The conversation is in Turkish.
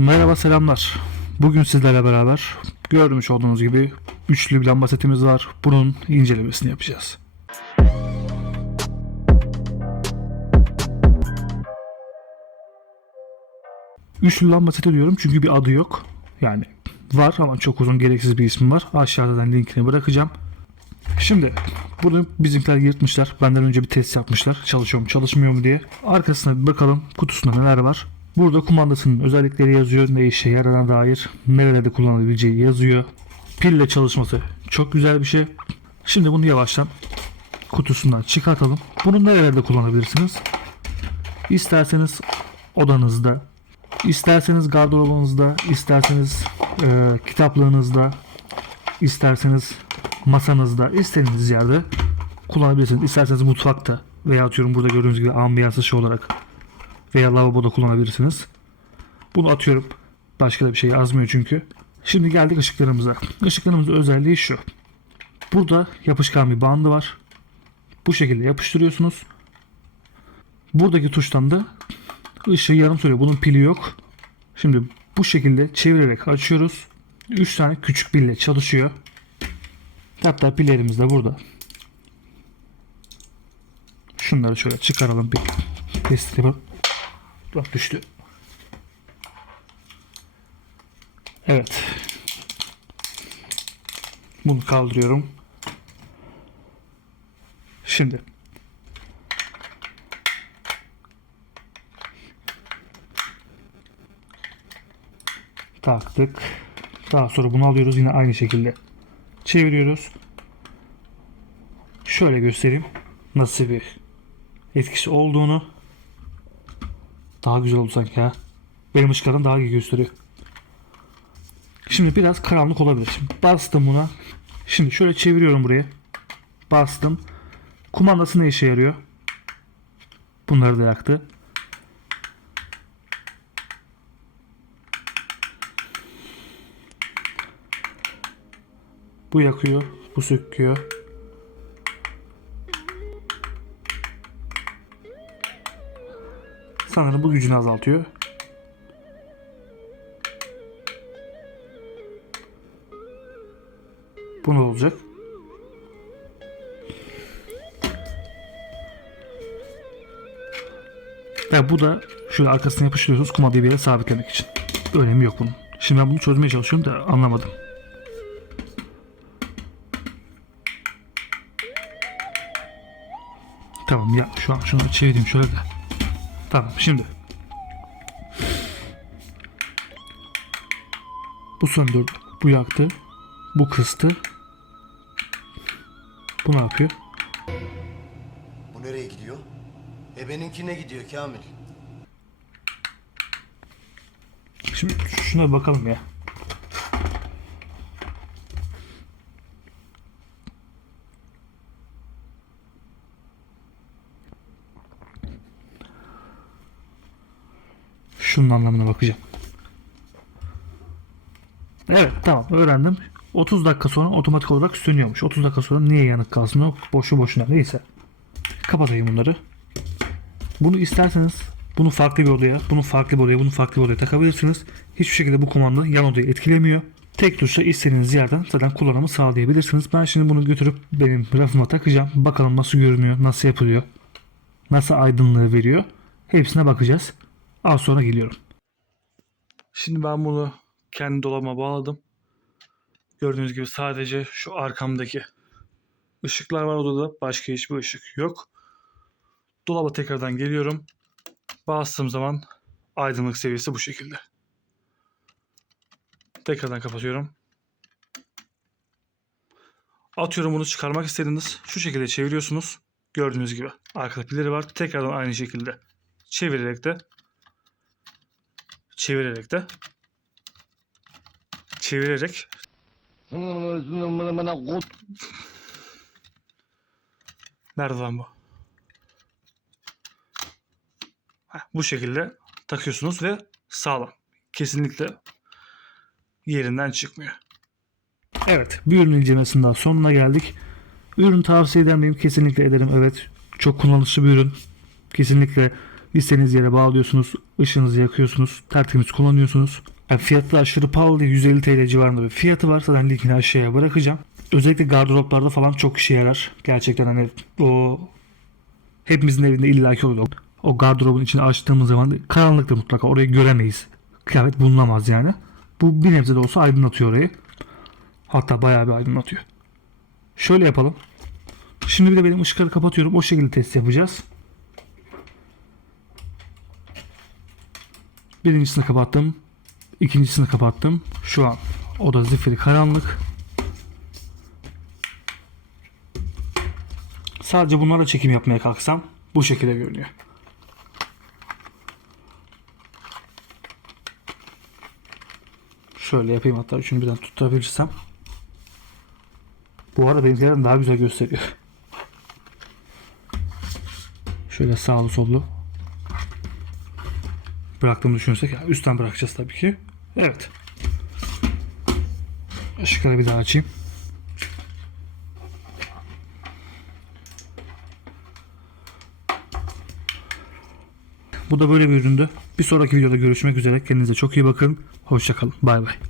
Merhaba selamlar. Bugün sizlerle beraber görmüş olduğunuz gibi üçlü bir lamba setimiz var. Bunun incelemesini yapacağız. Üçlü lamba seti diyorum çünkü bir adı yok. Yani var ama çok uzun gereksiz bir ismi var. Aşağıdan linkini bırakacağım. Şimdi bunu bizimkiler yırtmışlar. Benden önce bir test yapmışlar. Çalışıyor mu çalışmıyor mu diye. Arkasına bir bakalım kutusunda neler var. Burada kumandasının özellikleri yazıyor. Ne işe yaradığına dair. Nerelerde kullanılabileceği yazıyor. Pille çalışması çok güzel bir şey. Şimdi bunu yavaştan kutusundan çıkartalım. Bunu nerelerde kullanabilirsiniz? İsterseniz odanızda, isterseniz gardırobunuzda, isterseniz e, kitaplığınızda, isterseniz masanızda, istediğiniz yerde kullanabilirsiniz. İsterseniz mutfakta veya atıyorum burada gördüğünüz gibi ambiyans ışığı olarak veya lavaboda kullanabilirsiniz. Bunu atıyorum. Başka da bir şey yazmıyor çünkü. Şimdi geldik ışıklarımıza. Işıklarımızın özelliği şu. Burada yapışkan bir bandı var. Bu şekilde yapıştırıyorsunuz. Buradaki tuştan da ışığı yarım söylüyor. Bunun pili yok. Şimdi bu şekilde çevirerek açıyoruz. 3 tane küçük pille çalışıyor. Hatta pillerimiz de burada. Şunları şöyle çıkaralım bir test yapalım. Bak düştü. Evet. Bunu kaldırıyorum. Şimdi taktık. Daha sonra bunu alıyoruz yine aynı şekilde çeviriyoruz. Şöyle göstereyim nasıl bir etkisi olduğunu. Daha güzel oldu sanki ha. Benim ışıklarım daha iyi gösteriyor. Şimdi biraz karanlık olabilir. Şimdi bastım buna. Şimdi şöyle çeviriyorum buraya. Bastım. Kumandası ne işe yarıyor? Bunları da yaktı. Bu yakıyor. Bu söküyor. Sanırım bu gücünü azaltıyor. Bu ne olacak? Ve bu da şöyle arkasına yapıştırıyorsunuz kumandayı bir yere sabitlemek için. Önemi yok bunun. Şimdi ben bunu çözmeye çalışıyorum da anlamadım. Tamam ya şu an şunu çevireyim şöyle de. Tamam şimdi. Bu söndürdü. Bu yaktı. Bu kıstı. Bu ne yapıyor? Bu nereye gidiyor? E benimkine gidiyor Kamil. Şimdi şuna bakalım ya. Şunun anlamına bakacağım. Evet tamam öğrendim. 30 dakika sonra otomatik olarak sönüyormuş. 30 dakika sonra niye yanık kalsın o boşu boşuna neyse. Kapatayım bunları. Bunu isterseniz bunu farklı bir odaya, bunu farklı bir odaya, bunu farklı bir odaya takabilirsiniz. Hiçbir şekilde bu kumanda yan odayı etkilemiyor. Tek tuşla istediğiniz yerden zaten kullanımı sağlayabilirsiniz. Ben şimdi bunu götürüp benim rafıma takacağım. Bakalım nasıl görünüyor, nasıl yapılıyor, nasıl aydınlığı veriyor. Hepsine bakacağız. Az sonra geliyorum. Şimdi ben bunu kendi dolabıma bağladım. Gördüğünüz gibi sadece şu arkamdaki ışıklar var odada. Başka hiçbir ışık yok. Dolaba tekrardan geliyorum. Bastığım zaman aydınlık seviyesi bu şekilde. Tekrardan kapatıyorum. Atıyorum bunu çıkarmak istediğiniz şu şekilde çeviriyorsunuz. Gördüğünüz gibi arkada pilleri var. Tekrardan aynı şekilde çevirerek de çevirerek de çevirerek Nerede lan bu? Bu şekilde takıyorsunuz ve sağlam. Kesinlikle yerinden çıkmıyor. Evet, bir ürün incelemesinin daha sonuna geldik. Ürün tavsiye eder miyim? Kesinlikle ederim. Evet, çok kullanışlı bir ürün. Kesinlikle İstediğiniz yere bağlıyorsunuz. ışığınızı yakıyorsunuz. Tertemiz kullanıyorsunuz. Yani fiyatı aşırı pahalı değil. 150 TL civarında bir fiyatı var. Zaten linkini aşağıya bırakacağım. Özellikle gardıroplarda falan çok işe yarar. Gerçekten hani o hepimizin evinde illaki oluyor. O gardırobun içini açtığımız zaman karanlıktır mutlaka. Orayı göremeyiz. Kıyafet bulunamaz yani. Bu bir nebze de olsa aydınlatıyor orayı. Hatta bayağı bir aydınlatıyor. Şöyle yapalım. Şimdi bir de benim ışıkları kapatıyorum. O şekilde test yapacağız. Birincisini kapattım. İkincisini kapattım. Şu an oda zifiri karanlık. Sadece bunlarla çekim yapmaya kalksam bu şekilde görünüyor. Şöyle yapayım hatta üçünü birden tutturabilirsem. Bu arada benimkilerden daha güzel gösteriyor. Şöyle sağlı sollu. Bıraktığımı düşünürsek üstten bırakacağız tabii ki. Evet. Işıkları bir daha açayım. Bu da böyle bir üründü. Bir sonraki videoda görüşmek üzere. Kendinize çok iyi bakın. Hoşçakalın. Bay bay.